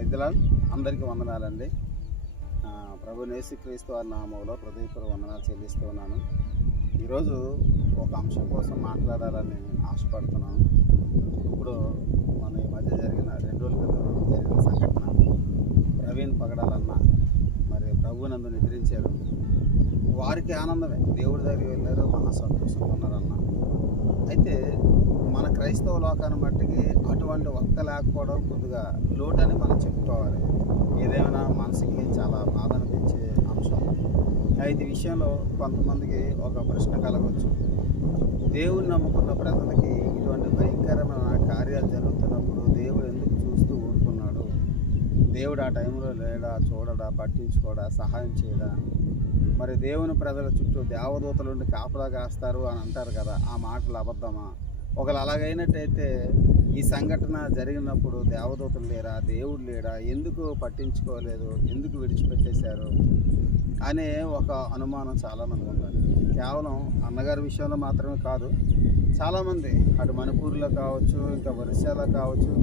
రైతుల అందరికీ వందనాలండి. ఆ, ప్రభు నేసుక్రీస్తు వారి నామంలో హృదయపూర్వ వందనాలు చెల్లిస్తూ ఉన్నాను ఈరోజు ఒక అంశం కోసం మాట్లాడాలని ఆశపడుతున్నాను. ఇప్పుడు మన ఈ మధ్య జరిగిన రెండు రోజుల క్రితం జరిగిన సంఘటన ప్రవీణ్ పగడాలన్న మరి ప్రభునందు నిద్రించారు వారికి ఆనందమే. దేవుడి దగ్గరికి వెళ్ళారు మహా సంతోషంగా ఉన్నారన్న. క్రైస్తవ లోకాన్ని మట్టికి అటువంటి వక్త లేకపోవడం కొద్దిగా లోటని మనం చెప్పుకోవాలి. ఏదేమైనా మనసుకి చాలా బాధ అనిపించే అంశం. అయితే విషయంలో కొంతమందికి ఒక ప్రశ్న కలగవచ్చు దేవుడిని నమ్ముకున్న ప్రజలకి ఇటువంటి భయంకరమైన కార్యాలు జరుగుతున్నప్పుడు దేవుడు ఎందుకు చూస్తూ ఊరుకున్నాడు? దేవుడు ఆ టైంలో లేడా చూడడా పట్టించుకోడా సహాయం చేయడా? మరి దేవుని ప్రజల చుట్టూ దేవదూతలుండి కాపలా కాస్తారు అని అంటారు కదా ఆ మాటలు అబద్ధమా? ఒకవేళ అలాగైనట్టయితే ఈ సంఘటన జరిగినప్పుడు దేవదూతలు లేరా? దేవుడు లేడా? ఎందుకు పట్టించుకోలేదు? ఎందుకు విడిచిపెట్టేశారు? అనే ఒక అనుమానం చాలామంది ఉన్నారు కేవలం అన్నగారి విషయంలో మాత్రమే కాదు చాలామంది అటు మణిపూర్లో కావచ్చు ఇంకా ఒరిస్సాలో కావచ్చు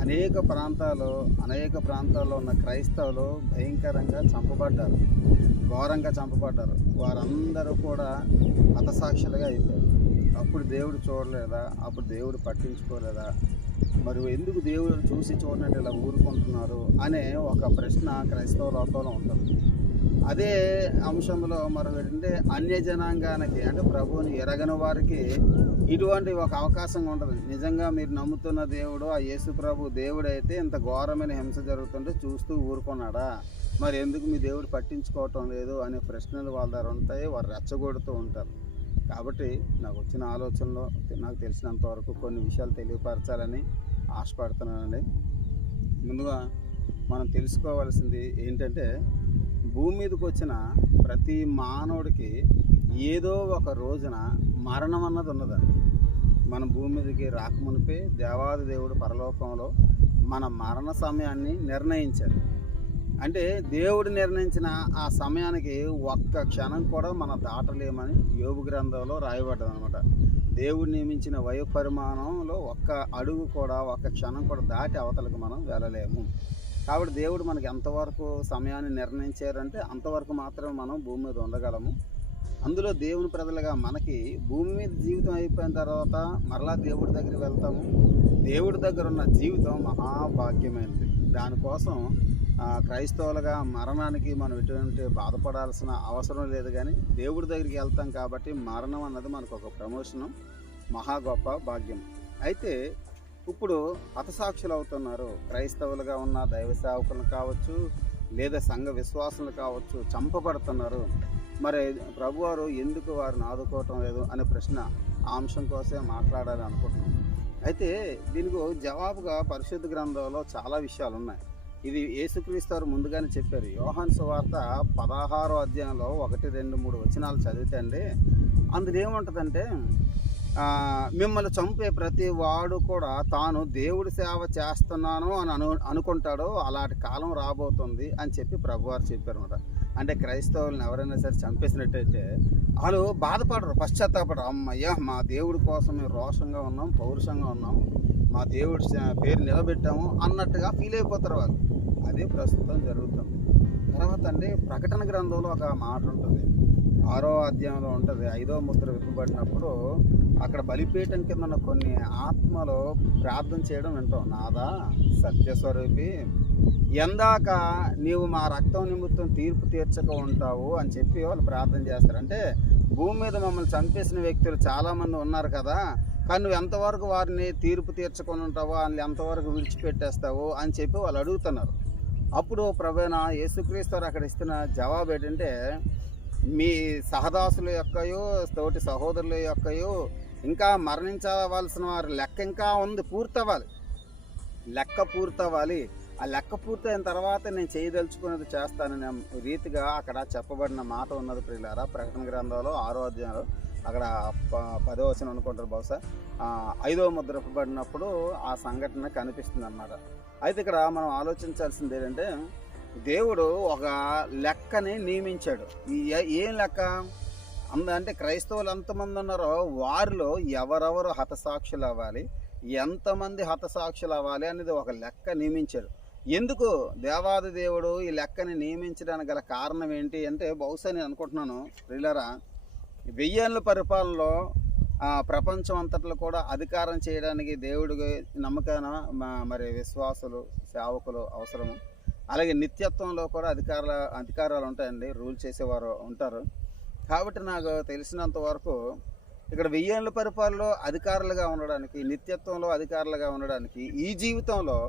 అనేక ప్రాంతాలు అనేక ప్రాంతాల్లో ఉన్న క్రైస్తవులు భయంకరంగా చంపబడ్డారు ఘోరంగా చంపబడ్డారు. వారందరూ కూడా హతసాక్షులుగా అయిపోయారు. అప్పుడు దేవుడు చూడలేదా? అప్పుడు దేవుడు పట్టించుకోలేదా? మరి ఎందుకు దేవుడు చూసి చూడండి ఇలా ఊరుకుంటున్నారు అనే ఒక ప్రశ్న క్రైస్తవ లోకంలో ఉంటుంది. అదే అంశంలో మరొకటి అన్య జనాంగానికి అంటే ప్రభువుని ఎరగని వారికి ఇటువంటి ఒక అవకాశం ఉండదు. నిజంగా మీరు నమ్ముతున్న దేవుడు ఆ యేసు ప్రభు దేవుడు అయితే ఇంత ఘోరమైన హింస జరుగుతుంటే చూస్తూ ఊరుకున్నాడా? మరి ఎందుకు మీ దేవుడు పట్టించుకోవటం లేదు? అనే ప్రశ్నలు వాళ్ళ దగ్గర ఉంటాయి. వారు రెచ్చగొడుతూ ఉంటారు. కాబట్టి నాకు వచ్చిన ఆలోచనలో నాకు తెలిసినంత వరకు కొన్ని విషయాలు తెలియపరచాలని ఆశపడుతున్నానండి. ముందుగా మనం తెలుసుకోవాల్సింది ఏంటంటే భూమి మీదకి వచ్చిన ప్రతి మానవుడికి ఏదో ఒక రోజున మరణం అన్నది ఉన్నదండి. మన భూమి మీదకి రాకమునిపే దేవాది దేవుడు పరలోకంలో మన మరణ సమయాన్ని నిర్ణయించారు అంటే దేవుడు నిర్ణయించిన ఆ సమయానికి ఒక్క క్షణం కూడా మన దాటలేమని యోగు గ్రంథంలో రాయబడ్డది అనమాట దేవుడు నియమించిన వయో పరిమాణంలో ఒక్క అడుగు కూడా ఒక్క క్షణం కూడా దాటి అవతలకు మనం వెళ్ళలేము. కాబట్టి దేవుడు మనకి ఎంతవరకు సమయాన్ని నిర్ణయించారంటే అంతవరకు మాత్రమే మనం భూమి మీద ఉండగలము. అందులో దేవుని ప్రజలుగా మనకి భూమి మీద జీవితం అయిపోయిన తర్వాత మరలా దేవుడి దగ్గరికి వెళ్తాము. దేవుడి దగ్గర ఉన్న జీవితం మహాభాగ్యమైనది. దానికోసం క్రైస్తవులుగా మరణానికి మనం ఎటువంటి బాధపడాల్సిన అవసరం లేదు కానీ దేవుడి దగ్గరికి వెళ్తాం కాబట్టి మరణం అన్నది మనకు ఒక ప్రమోషను మహా గొప్ప భాగ్యం. అయితే ఇప్పుడు హతసాక్షులు అవుతున్నారు. క్రైస్తవులుగా ఉన్న దైవ సేవకులు కావచ్చు లేదా సంఘ విశ్వాసులు కావచ్చు చంపబడుతున్నారు. మరి ప్రభువారు ఎందుకు వారిని ఆదుకోవటం లేదు అనే ప్రశ్న ఆ అంశం కోసమే మాట్లాడాలి అనుకుంటున్నాం అయితే దీనికి జవాబుగా పరిశుద్ధ గ్రంథంలో చాలా విషయాలు ఉన్నాయి ఇది యేసుక్రీస్తు వారు ముందుగానే చెప్పారు. యోహాన్ సువార్త పదహారో అధ్యాయంలో ఒకటి రెండు మూడు వచనాలు చదివితే అండి అందులో ఏముంటుందంటే మిమ్మల్ని చంపే ప్రతి వాడు కూడా తాను దేవుడి సేవ చేస్తున్నాను అని అను అనుకుంటాడో అలాంటి కాలం రాబోతుంది అని చెప్పి ప్రభువారు చెప్పారు అనమాట అంటే క్రైస్తవులను ఎవరైనా సరే చంపేసినట్టయితే వాళ్ళు బాధపడరు పశ్చాత్తాపడరు. అమ్మయ్య మా దేవుడి కోసం మేము రోషంగా ఉన్నాం పౌరుషంగా ఉన్నాం. మా దేవుడి పేరు నిలబెట్టాము అన్నట్టుగా ఫీల్ అయిపోతారు వాళ్ళు. అదే ప్రస్తుతం జరుగుతుంది తర్వాత అండి ప్రకటన గ్రంథంలో ఒక మాట ఉంటుంది. ఆరో అధ్యాయంలో ఉంటుంది. ఐదో ముద్ర విప్పబడినప్పుడు అక్కడ బలిపీఠం కింద ఉన్న కొన్ని ఆత్మలు ప్రార్థన చేయడం వింటాం. నాదా సత్యస్వరూపి ఎందాక నీవు మా రక్తం నిమిత్తం తీర్పు తీర్చక ఉంటావు అని చెప్పి వాళ్ళు ప్రార్థన చేస్తారు. అంటే భూమి మీద మమ్మల్ని చంపేసిన వ్యక్తులు చాలామంది ఉన్నారు కదా కానీ నువ్వు ఎంతవరకు వారిని తీర్పు తీర్చుకొని ఉంటావో వాళ్ళని ఎంతవరకు విడిచిపెట్టేస్తావు అని చెప్పి వాళ్ళు అడుగుతున్నారు. అప్పుడు ప్రభైన యేసుక్రీస్తు అక్కడ ఇస్తున్న జవాబు ఏంటంటే మీ సహదాసుల యొక్కయో తోటి సహోదరుల యొక్కయో ఇంకా మరణించవలసిన వారి లెక్క ఇంకా ఉంది పూర్తవ్వాలి. లెక్క పూర్తవ్వాలి. ఆ లెక్క పూర్తయిన తర్వాత నేను చేయదలుచుకున్నది చేస్తాననే రీతిగా అక్కడ చెప్పబడిన మాట ఉన్నది ప్రియులారా. ప్రకటన గ్రంథంలో ఆరో అధ్యాయంలో అక్కడ ప- పదో వచనం అనుకుంటారు బహుశా. ఐదో ముద్రపడినప్పుడు ఆ సంఘటన కనిపిస్తుంది అన్నమాట అయితే ఇక్కడ మనం ఆలోచించాల్సింది ఏంటంటే దేవుడు ఒక లెక్కని నియమించాడు. ఈ ఏ- ఏం లెక్క? అంద అంటే క్రైస్తవులు ఎంతమంది ఉన్నారో వారిలో ఎవరెవరు హతసాక్షులు అవ్వాలి ఎంతమంది హతసాక్షులు అవ్వాలి అనేది ఒక లెక్క నియమించాడు. ఎందుకు దేవాది దేవుడు ఈ లెక్కని నియమించడానికి గల కారణం ఏంటి అంటే బహుశా నేను అనుకుంటున్నాను రిలరా వెయ్యేళ్ళ పరిపాలనలో ప్రపంచం అంతట్లో కూడా అధికారం చేయడానికి దేవుడికి నమ్మకాన మరి విశ్వాసులు సేవకులు అవసరము. అలాగే నిత్యత్వంలో కూడా అధికారాల అధికారాలు ఉంటాయండి రూల్ చేసేవారు ఉంటారు. కాబట్టి నాకు తెలిసినంత వరకు ఇక్కడ వెయ్యేళ్ళ పరిపాలనలో అధికారులుగా ఉండడానికి నిత్యత్వంలో అధికారులుగా ఉండడానికి ఈ జీవితంలో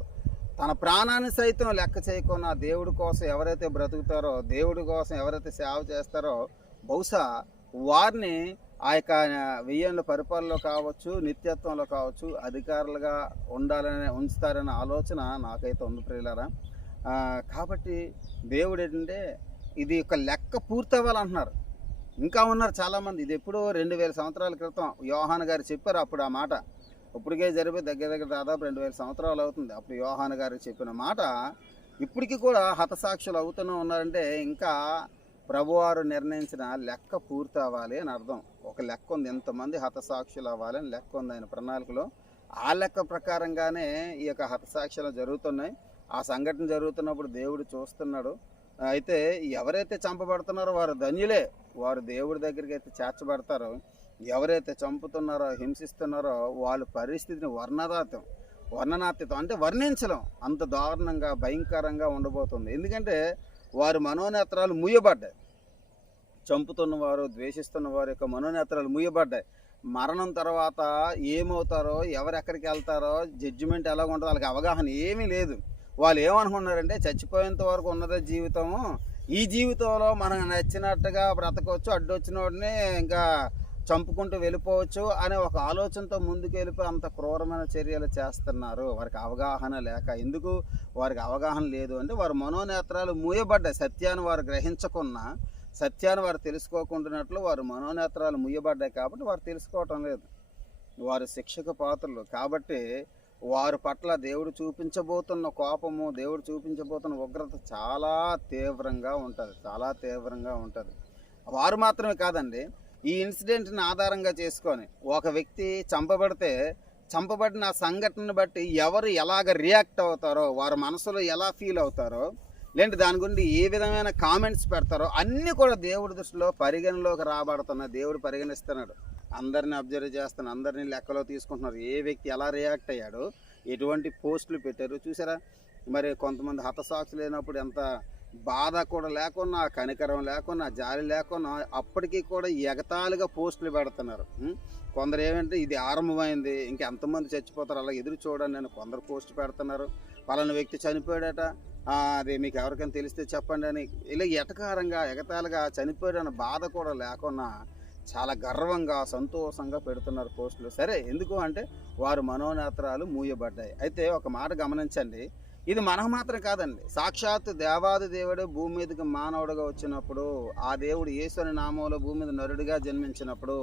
తన ప్రాణాన్ని సైతం లెక్క చేయకుండా దేవుడి కోసం ఎవరైతే బ్రతుకుతారో దేవుడి కోసం ఎవరైతే సేవ చేస్తారో బహుశా వారిని ఆ యొక్క వెయ్యేళ్ళ పరిపాలనలో కావచ్చు నిత్యత్వంలో కావచ్చు అధికారులుగా ఉండాలని ఉంచుతారనే ఆలోచన నాకైతే ఉంది ప్రియులారా. కాబట్టి దేవుడు ఏంటంటే ఇది ఒక లెక్క పూర్తవ్వాలంటున్నారు. ఇంకా ఉన్నారు చాలామంది. ఇది ఎప్పుడో రెండు వేల సంవత్సరాల క్రితం యోహాన్ గారు చెప్పారు అప్పుడు ఆ మాట. ఇప్పటికే జరిపి దగ్గర దగ్గర దాదాపు రెండు వేల సంవత్సరాలు అవుతుంది. అప్పుడు యోహాన్ గారు చెప్పిన మాట ఇప్పటికీ కూడా హతసాక్షులు అవుతూనే ఉన్నారంటే ఇంకా ప్రభువారు నిర్ణయించిన లెక్క పూర్తి అవ్వాలి అని అర్థం. ఒక లెక్క ఉంది ఎంతమంది హతసాక్షులు అవ్వాలి అని లెక్క ఉంది ఆయన ప్రణాళికలో. ఆ లెక్క ప్రకారంగానే ఈ యొక్క హతసాక్షులు జరుగుతున్నాయి. ఆ సంఘటన జరుగుతున్నప్పుడు దేవుడు చూస్తున్నాడు. అయితే ఎవరైతే చంపబడుతున్నారో వారు ధన్యులే. వారు దేవుడి దగ్గరికి అయితే చేర్చబడతారో. ఎవరైతే చంపుతున్నారో హింసిస్తున్నారో వాళ్ళ పరిస్థితిని వర్ణదాతం వర్ణనాత్యతం అంటే వర్ణించలేం. అంత దారుణంగా భయంకరంగా ఉండబోతుంది. ఎందుకంటే వారి మనోనేత్రాలు మూయబడ్డాయి. చంపుతున్నవారు ద్వేషిస్తున్న వారి యొక్క మనోనేత్రాలు మూయబడ్డాయి. మరణం తర్వాత ఏమవుతారో ఎవరెక్కడికి వెళ్తారో జడ్జిమెంట్ ఎలా ఉంటుందో వాళ్ళకి అవగాహన ఏమీ లేదు. వాళ్ళు ఏమనుకున్నారంటే చచ్చిపోయేంత వరకు ఉన్నదే జీవితము. ఈ జీవితంలో మనకు నచ్చినట్టుగా బ్రతకవచ్చు అడ్డొచ్చిన వాడిని ఇంకా చంపుకుంటూ వెళ్ళిపోవచ్చు అనే ఒక ఆలోచనతో ముందుకు వెళ్ళిపోయి అంత క్రూరమైన చర్యలు చేస్తున్నారు. వారికి అవగాహన లేక ఎందుకు వారికి అవగాహన లేదు అంటే వారి మనోనేత్రాలు మూయబడ్డాయి. సత్యాన్ని వారు గ్రహించకున్నా సత్యాన్ని వారు తెలుసుకోకుండానట్లు వారు మనోనేత్రాలు ముయ్యబడ్డాయి కాబట్టి వారు తెలుసుకోవటం లేదు. వారు శిక్షక పాత్రలు. కాబట్టి వారి పట్ల దేవుడు చూపించబోతున్న కోపము దేవుడు చూపించబోతున్న ఉగ్రత చాలా తీవ్రంగా ఉంటుంది. చాలా తీవ్రంగా ఉంటుంది. వారు మాత్రమే కాదండి ఈ ఇన్సిడెంట్ని ఆధారంగా చేసుకొని ఒక వ్యక్తి చంపబడితే చంపబడిన సంఘటనను బట్టి ఎవరు ఎలాగ రియాక్ట్ అవుతారో వారి మనసులో ఎలా ఫీల్ అవుతారో లేదంటే దాని గురించి ఏ విధమైన కామెంట్స్ పెడతారో అన్నీ కూడా దేవుడి దృష్టిలో పరిగణలోకి రాబడుతున్న దేవుడు పరిగణిస్తున్నాడు. అందరిని అబ్జర్వ్ చేస్తున్నారు అందరినీ లెక్కలో తీసుకుంటున్నారు. ఏ వ్యక్తి ఎలా రియాక్ట్ అయ్యాడు ఎటువంటి పోస్టులు పెట్టారు చూసారా మరి కొంతమంది హతసాక్షి లేనప్పుడు ఎంత బాధ కూడా లేకున్నా కనికరం లేకున్నా జాలి లేకున్నా అప్పటికీ కూడా ఎగతాళిగా పోస్టులు పెడుతున్నారు. కొందరు ఏమంటే ఇది ఆరంభమైంది ఇంకా ఎంతమంది చచ్చిపోతారు అలా ఎదురు చూడండి నేను కొందరు పోస్ట్ పెడుతున్నారు. పలానా వ్యక్తి చనిపోయాడట అది మీకు ఎవరికైనా తెలిస్తే చెప్పండి అని. ఇలా ఎటకారంగా ఎగతాళిగా చనిపోయాడన్న బాధ కూడా లేకున్నా చాలా గర్వంగా సంతోషంగా పెడుతున్నారు పోస్టులు. సరే ఎందుకు అంటే వారు మనోనేత్రాలు మూయబడ్డాయి. అయితే ఒక మాట గమనించండి. ఇది మనకు మాత్రం కాదండి. సాక్షాత్ దేవాది దేవుడు భూమి మీదకి మానవుడిగా వచ్చినప్పుడు ఆ దేవుడు యేసుని నామంలో భూమి మీద నరుడిగా జన్మించినప్పుడు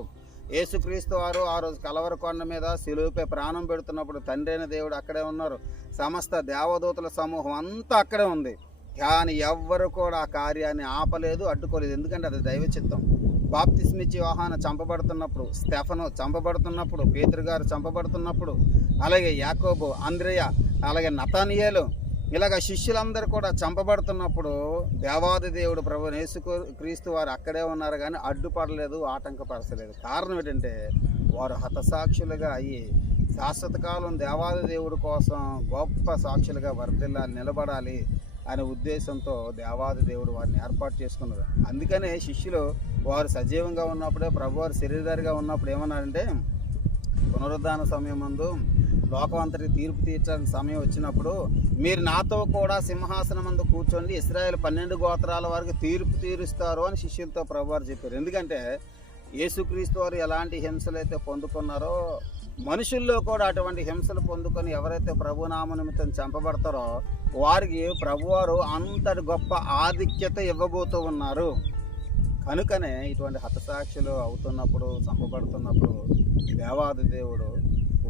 యేసుక్రీస్తు వారు ఆ రోజు కలవర కొండ మీద సిలువుపై ప్రాణం పెడుతున్నప్పుడు తండ్రి అయిన దేవుడు అక్కడే ఉన్నారు. సమస్త దేవదూతల సమూహం అంతా అక్కడే ఉంది. కానీ ఎవ్వరు కూడా ఆ కార్యాన్ని ఆపలేదు అడ్డుకోలేదు. ఎందుకంటే అది దైవ చిత్తం. బాప్తిస్మిచ్చి వాహన చంపబడుతున్నప్పుడు స్టెఫను చంపబడుతున్నప్పుడు పేతురు గారు చంపబడుతున్నప్పుడు అలాగే యాకోబు అంద్రయ్య అలాగే నతానియేలు. ఇలాగ శిష్యులందరూ కూడా చంపబడుతున్నప్పుడు దేవాది దేవుడు ప్రభు యేసు క్రీస్తు వారు అక్కడే ఉన్నారు కానీ అడ్డుపడలేదు ఆటంకపరచలేదు. కారణం ఏంటంటే వారు హతసాక్షులుగా అయ్యి శాశ్వత కాలం దేవాది దేవుడి కోసం గొప్ప సాక్షులుగా వర్ధిల్లా నిలబడాలి అనే ఉద్దేశంతో దేవాది దేవుడు వారిని ఏర్పాటు చేసుకున్నారు. అందుకనే శిష్యులు వారు సజీవంగా ఉన్నప్పుడే ప్రభువారు శరీరధారిగా ఉన్నప్పుడు ఏమన్నారంటే పునరుద్ధాన సమయం ముందు లోకమంతటి తీర్పు తీర్చడానికి సమయం వచ్చినప్పుడు మీరు నాతో కూడా సింహాసనం ముందు కూర్చొని ఇస్రాయేల్ పన్నెండు గోత్రాల వరకు తీర్పు తీరుస్తారు అని శిష్యులతో ప్రభువారు చెప్పారు. ఎందుకంటే యేసుక్రీస్తు వారు ఎలాంటి హింసలు అయితే పొందుకున్నారో మనుషుల్లో కూడా అటువంటి హింసలు పొందుకొని ఎవరైతే ప్రభునామ నిమిత్తం చంపబడతారో వారికి ప్రభువారు అంతటి గొప్ప ఆధిక్యత ఇవ్వబోతూ ఉన్నారు. కనుకనే ఇటువంటి హతసాక్షులు అవుతున్నప్పుడు చంపబడుతున్నప్పుడు దేవాది దేవుడు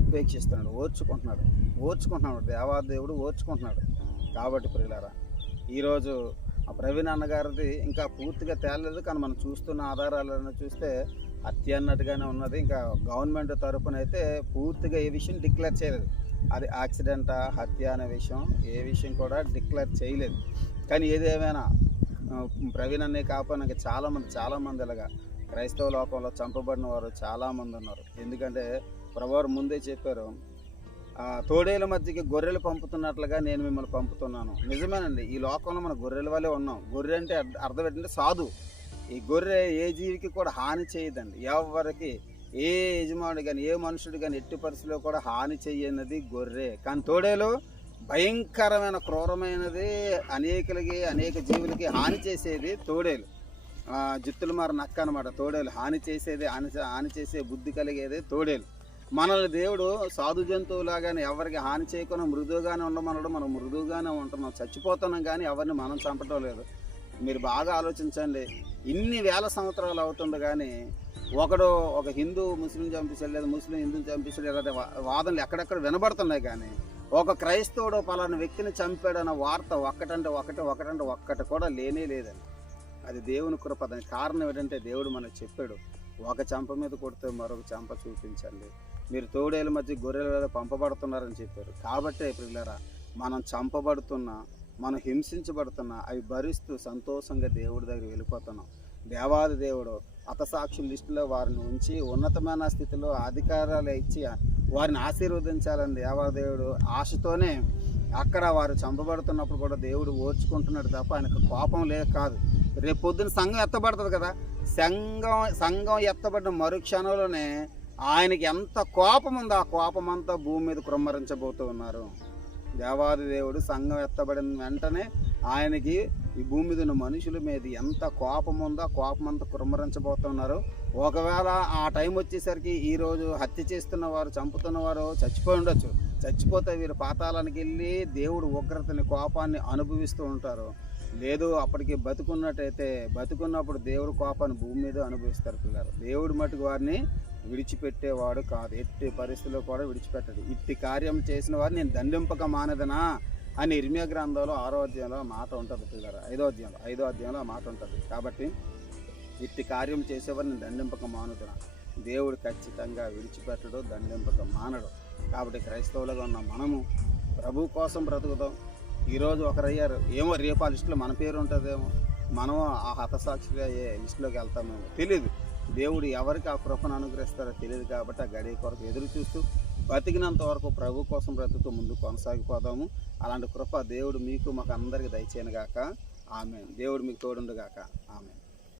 ఉపేక్షిస్తున్నాడు ఓర్చుకుంటున్నాడు. ఓర్చుకుంటున్నాడు దేవాదేవుడు ఓర్చుకుంటున్నాడు. కాబట్టి ప్రియులారా ఈరోజు ఆ ప్రవీణ్ అన్నగారిది ఇంకా పూర్తిగా తేలలేదు. కానీ మనం చూస్తున్న ఆధారాలను చూస్తే హత్య అన్నట్టుగానే ఉన్నది. ఇంకా గవర్నమెంట్ తరపున అయితే పూర్తిగా ఏ విషయం డిక్లేర్ చేయలేదు. అది యాక్సిడెంటా హత్య అనే విషయం ఏ విషయం కూడా డిక్లేర్ చేయలేదు. కానీ ఏదేమైనా ప్రవీణ్ అనే కాకపోయినా ఇంకా చాలామంది చాలామంది ఇలాగా క్రైస్తవ లోకంలో చంపబడిన వారు చాలామంది ఉన్నారు. ఎందుకంటే ప్రభువారు ముందే చెప్పారు. ఆ, తోడేల మధ్యకి గొర్రెలు పంపుతున్నట్లుగా నేను మిమ్మల్ని పంపుతున్నాను. నిజమేనండి ఈ లోకంలో మన గొర్రెల వల్లే ఉన్నాం. గొర్రె అంటే అర్థం ఏంటంటే సాధు. ఈ గొర్రె ఏ జీవికి కూడా హాని చేయదండి. ఎవరికి ఏ యజమానుడు కానీ ఏ మనుషుడు కానీ ఎట్టి పరిస్థితిలో కూడా హాని చెయ్యనది గొర్రె. కానీ తోడేలు భయంకరమైన క్రూరమైనది అనేకులకి అనేక జీవులకి హాని చేసేది తోడేలు. జుత్తులు మార నక్క అనమాట తోడేలు హాని చేసేది హాని హాని చేసే బుద్ధి కలిగేది తోడేలు. మనల్ని దేవుడు సాధు జంతువులాగానే ఎవరికి హాని చేయకుండా మృదువుగానే ఉండమనడం మనం మృదువుగానే ఉంటున్నాం చచ్చిపోతున్నాం కానీ ఎవరిని మనం చంపటం లేదు. మీరు బాగా ఆలోచించండి. ఇన్ని వేల సంవత్సరాలు అవుతుంది కానీ ఒకడు ఒక హిందూ ముస్లిం చంపించాడు లేదా ముస్లిం హిందూని చంపించాడు లేదా వాదనలు ఎక్కడెక్కడ వినబడుతున్నాయి కానీ ఒక క్రైస్తవుడు పలానా వ్యక్తిని చంపాడన్న వార్త ఒక్కటంటే ఒకటి ఒకటంటే ఒక్కటి కూడా లేనే లేదని అది దేవుని కృప. దానికి కారణం ఏంటంటే దేవుడు మనకు చెప్పాడు ఒక చంప మీద కొడితే మరొక చంప చూపించండి. మీరు తోడేల మధ్య గొర్రెల పంపబడుతున్నారని చెప్పారు. కాబట్టే ప్రిల్లరా మనం చంపబడుతున్నా మనం హింసించబడుతున్నా అవి భరిస్తూ సంతోషంగా దేవుడి దగ్గర వెళ్ళిపోతున్నాం. దేవాది దేవుడు అతసాక్షుల లిస్టులో వారిని ఉంచి ఉన్నతమైన స్థితిలో అధికారాలు ఇచ్చి వారిని ఆశీర్వదించాలని దేవాదేవుడు ఆశతోనే అక్కడ వారు చంపబడుతున్నప్పుడు కూడా దేవుడు ఓర్చుకుంటున్నాడు తప్ప ఆయనకు కోపం లే కాదు. రేపు పొద్దున సంఘం ఎత్తబడుతుంది కదా. సంఘం సంఘం ఎత్తబడిన మరుక్షణంలోనే ఆయనకి ఎంత కోపం ఉందో ఆ కోపం అంతా భూమి మీద కృమ్మరించబోతూ ఉన్నారు. దేవాది దేవుడు సంఘం ఎత్తబడిన వెంటనే ఆయనకి ఈ భూమి మీద ఉన్న మనుషుల మీద ఎంత కోపం ఉందో ఆ కోపం అంతా కుమ్మరించబోతున్నారు ఒకవేళ ఆ టైం వచ్చేసరికి ఈరోజు హత్య చేస్తున్న వారు చంపుతున్న వారు చచ్చిపోయి ఉండొచ్చు. చచ్చిపోతే వీరు పాతాళానికి వెళ్ళి దేవుడు ఉగ్రతని కోపాన్ని అనుభవిస్తూ ఉంటారు. లేదు అప్పటికి బతుకున్నట్టయితే బతుకున్నప్పుడు దేవుడు కోపాన్ని భూమి మీద అనుభవిస్తారు పిల్లలు. దేవుడు మటుకు వారిని విడిచిపెట్టేవాడు కాదు. ఎట్టి పరిస్థితుల్లో కూడా విడిచిపెట్టడు. ఇట్టి కార్యం చేసిన వారిని నేను దండింపక మానదనా అని ఇర్మియా గ్రంథంలో ఆరో అధ్యాయంలో మాట ఉంటుంది పిల్లలు. ఐదో అధ్యాయంలో ఐదో అధ్యాయంలో మాట ఉంటుంది. కాబట్టి ఇట్టి కార్యం చేసేవారు నేను దండింపక మానుదన. దేవుడు ఖచ్చితంగా విడిచిపెట్టడు దండింపక మానడు. కాబట్టి క్రైస్తవులుగా ఉన్న మనము ప్రభు కోసం బ్రతుకుతాం ఈరోజు ఒకరయ్యారు. ఏమో రేపు ఆ లిస్టులో మన పేరు ఉంటుందేమో. మనం ఆ హతసాక్షిగా ఏ లిస్టులోకి వెళ్తామేమో తెలియదు దేవుడు ఎవరికి ఆ కృపను అనుగ్రహిస్తారో తెలియదు కాబట్టి ఆ గడియ కొరకు ఎదురు చూస్తూ బతికినంత వరకు ప్రభు కోసం బ్రతుకుతూ ముందు కొనసాగిపోదాము. అలాంటి కృప దేవుడు మీకు మాకు అందరికీ దయచేయను గాక. ఆమె దేవుడు మీకు తోడుండుగాక. ఆమె